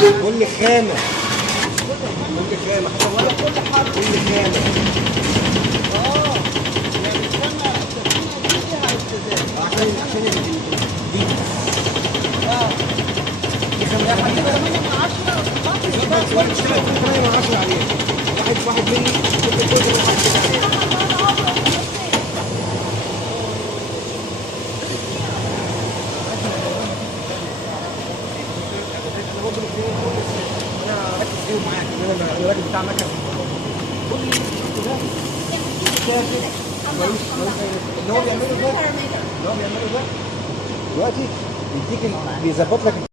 كل خامة كل خامة حتى ولا كل حرف كل خامة. يعني الخامة دي فيها التزام. عشان دي يا حبيبي 8/10 بالظبط. وانا بشتغل كل 8 من 10 عليها. واحد مني كل جزء اللي حطيت عليها. انا ركز فيهم معاك ان انا الراجل بتاع مكن. كل اللي شفته ده كافي كويس اللي هو بيعمله ده دلوقتي بيديك بيظبط لك